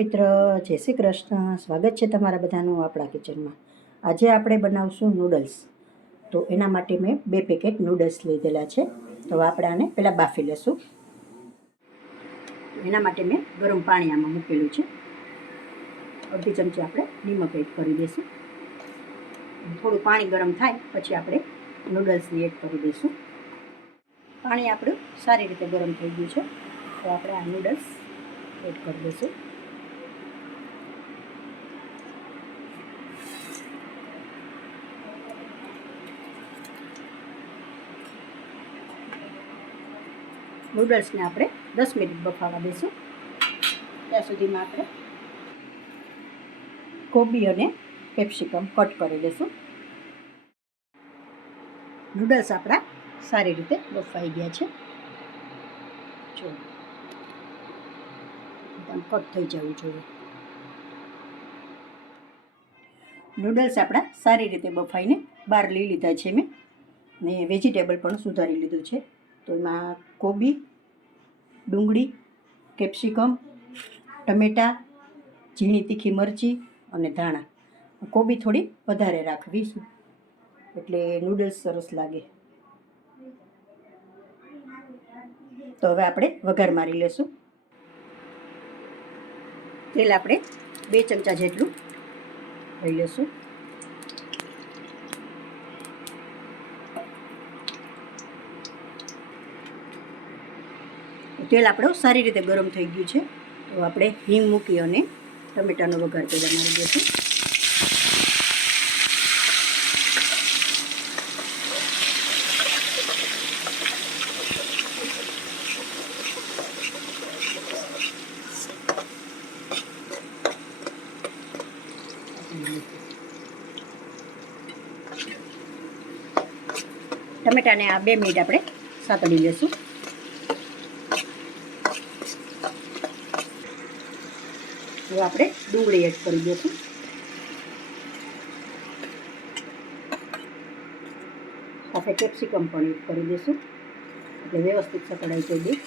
મિત્ર, જય શ્રી કૃષ્ણ. સ્વાગત છે તમારા બધાનું આપણા કિચનમાં. આજે આપણે બનાવશું નૂડલ્સ. તો એના માટે મેં 2 પેકેટ નૂડલ્સ લીધેલા છે. તો આપણે આને પહેલાં બાફી લેશું. એના માટે મેં ગરમ પાણી આમાં મૂકેલું છે. અડધી ચમચી આપણે નિમક એડ કરી દઈશું. થોડું પાણી ગરમ થાય પછી આપણે નૂડલ્સને એડ કરી દઈશું. પાણી આપણું સારી રીતે ગરમ થઈ ગયું છે. તો આપણે આ નૂડલ્સ એડ કરી દઈશું. નૂડલ્સને આપણે 10 મિનિટ બફાવા દઈશું. ત્યાં સુધીમાં આપણે કોબી અને કેપ્સિકમ કટ કરી દઈશું. નૂડલ્સ આપણા સારી રીતે બફાઈ ગયા છે. જો કટ થઈ જવું જોઈએ. નૂડલ્સ આપણા સારી રીતે બફાઈને બહાર લઈ લીધા છે મેં, ને વેજીટેબલ પણ સુધારી લીધું છે. તો એમાં કોબી, ડુંગળી, કેપ્સિકમ, ટમેટાં, ઝીણી તીખી મરચી અને ધાણા. કોબી થોડી વધારે રાખવી એટલે નૂડલ્સ સરસ લાગે. તો હવે આપણે વઘાર મારી લેશું. તેલ આપણે 2 ચમચા જેટલું લઈ લેશું. તેલ આપણું સારી રીતે ગરમ થઈ ગયું છે. તો આપણે હિંગ મૂકી અને ટમેટાનો વઘાર પહેલાં મારી દઈશું. ટમેટાને આ 2 મિનિટ આપણે સાતળી લેશું. હવે આપણે ડુંગળી એડ કરી દઈશું. સાથે કેપ્સિકમ પણ એડ કરી દઈશું એટલે વ્યવસ્થિત સતળાઈ થઈ ગઈ.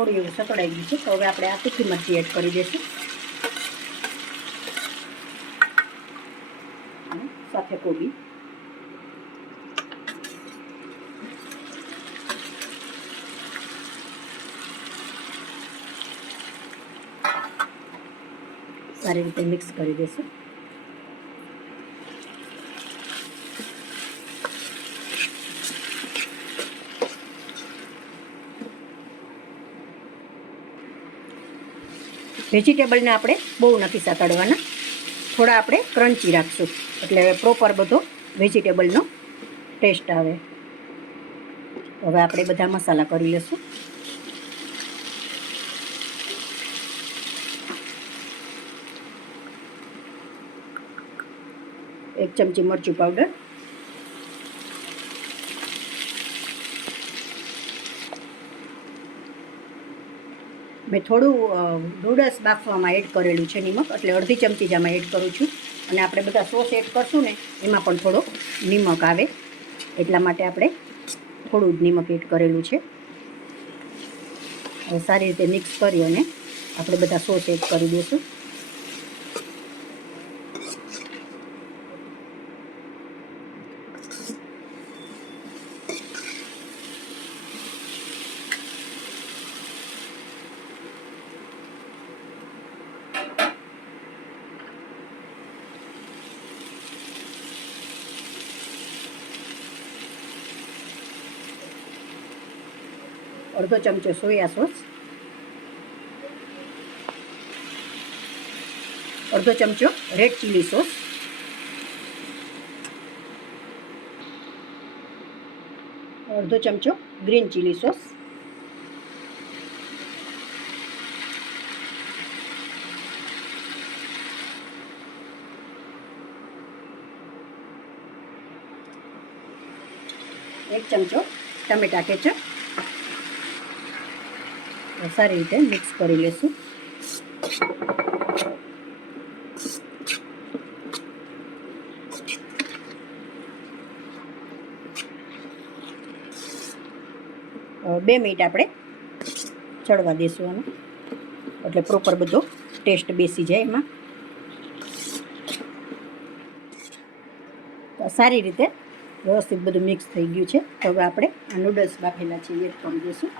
થોડી એવું સતળાઈ ગયું છે. તો હવે આપણે આ તીખી મરચી એડ કરી દઈશું અને સાથે કોબી. સારી રીતે મિક્સ કરી દઈશું. વેજીટેબલને આપણે બહુ નથી સાતળવાના, થોડા આપણે ક્રન્ચી રાખશું એટલે પ્રોપર બધો વેજીટેબલનો ટેસ્ટ આવે. હવે આપણે બધા મસાલા કરી લઈશું. એક ચમચી મરચું પાવડર, મેં થોડું નૂડલ્સ બાફવામાં એડ કરેલું છે નિમક, એટલે અડધી ચમચી જ આમાં એડ કરું છું. અને આપણે બધા સોસ એડ કરશું ને એમાં પણ થોડો નિમક આવે એટલા માટે આપણે થોડું જ નિમક એડ કરેલું છે. હવે સારી રીતે મિક્સ કરી અને આપણે બધા સોસ એડ કરી દઈશું. અડધો ચમચો સોયા સોસ, અડધો ચમચો રેડ ચીલી સોસ, અડધો ચમચો ગ્રીન ચીલી સોસ, એક ચમચો ટમેટા કેચપ, સારી રીતે મિક્સ કરી લેશું. બે મિનિટ આપણે ચડવા દઈશું આને, એટલે પ્રોપર બધો ટેસ્ટ બેસી જાય એમાં. સારી રીતે વ્યવસ્થિત બધું મિક્સ થઈ ગયું છે. તો હવે આપણે આ નૂડલ્સ બાફેલા છે એ એડ કરી દઈશું.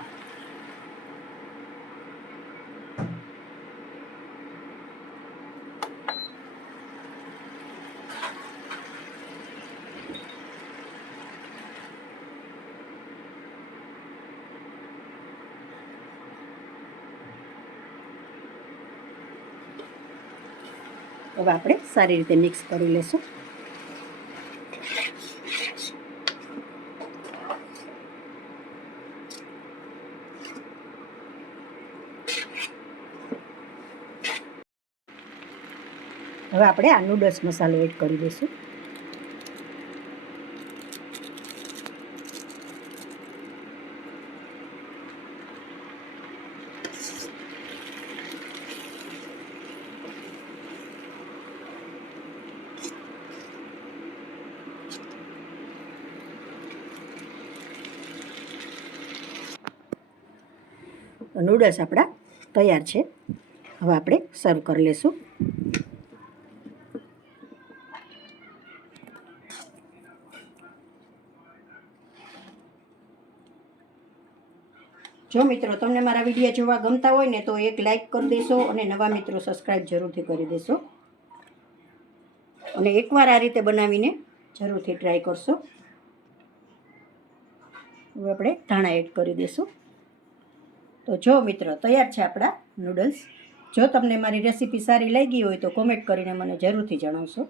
હવે આપણે સારી રીતે મિક્સ કરી લઈશું. હવે આપણે આ નૂડલ્સ મસાલો એડ કરી દઈશું. નૂડલ્સ આપણા તૈયાર છે. હવે આપણે સર્વ કરી લઈશું. જો મિત્રો તમને મારા વિડીયો જોવા ગમતા હોય ને તો એક લાઈક કરી દેશો અને નવા મિત્રો સબસ્ક્રાઈબ જરૂરથી કરી દેશો. અને એકવાર આ રીતે બનાવીને જરૂરથી ટ્રાય કરશો. હવે આપણે ધાણા એડ કરી દઈશું. તો જો મિત્રો તૈયાર છે આપણા નૂડલ્સ. જો તમને મારી રેસીપી સારી લાગી હોય તો કોમેન્ટ કરીને મને જરૂરથી જણાવશો.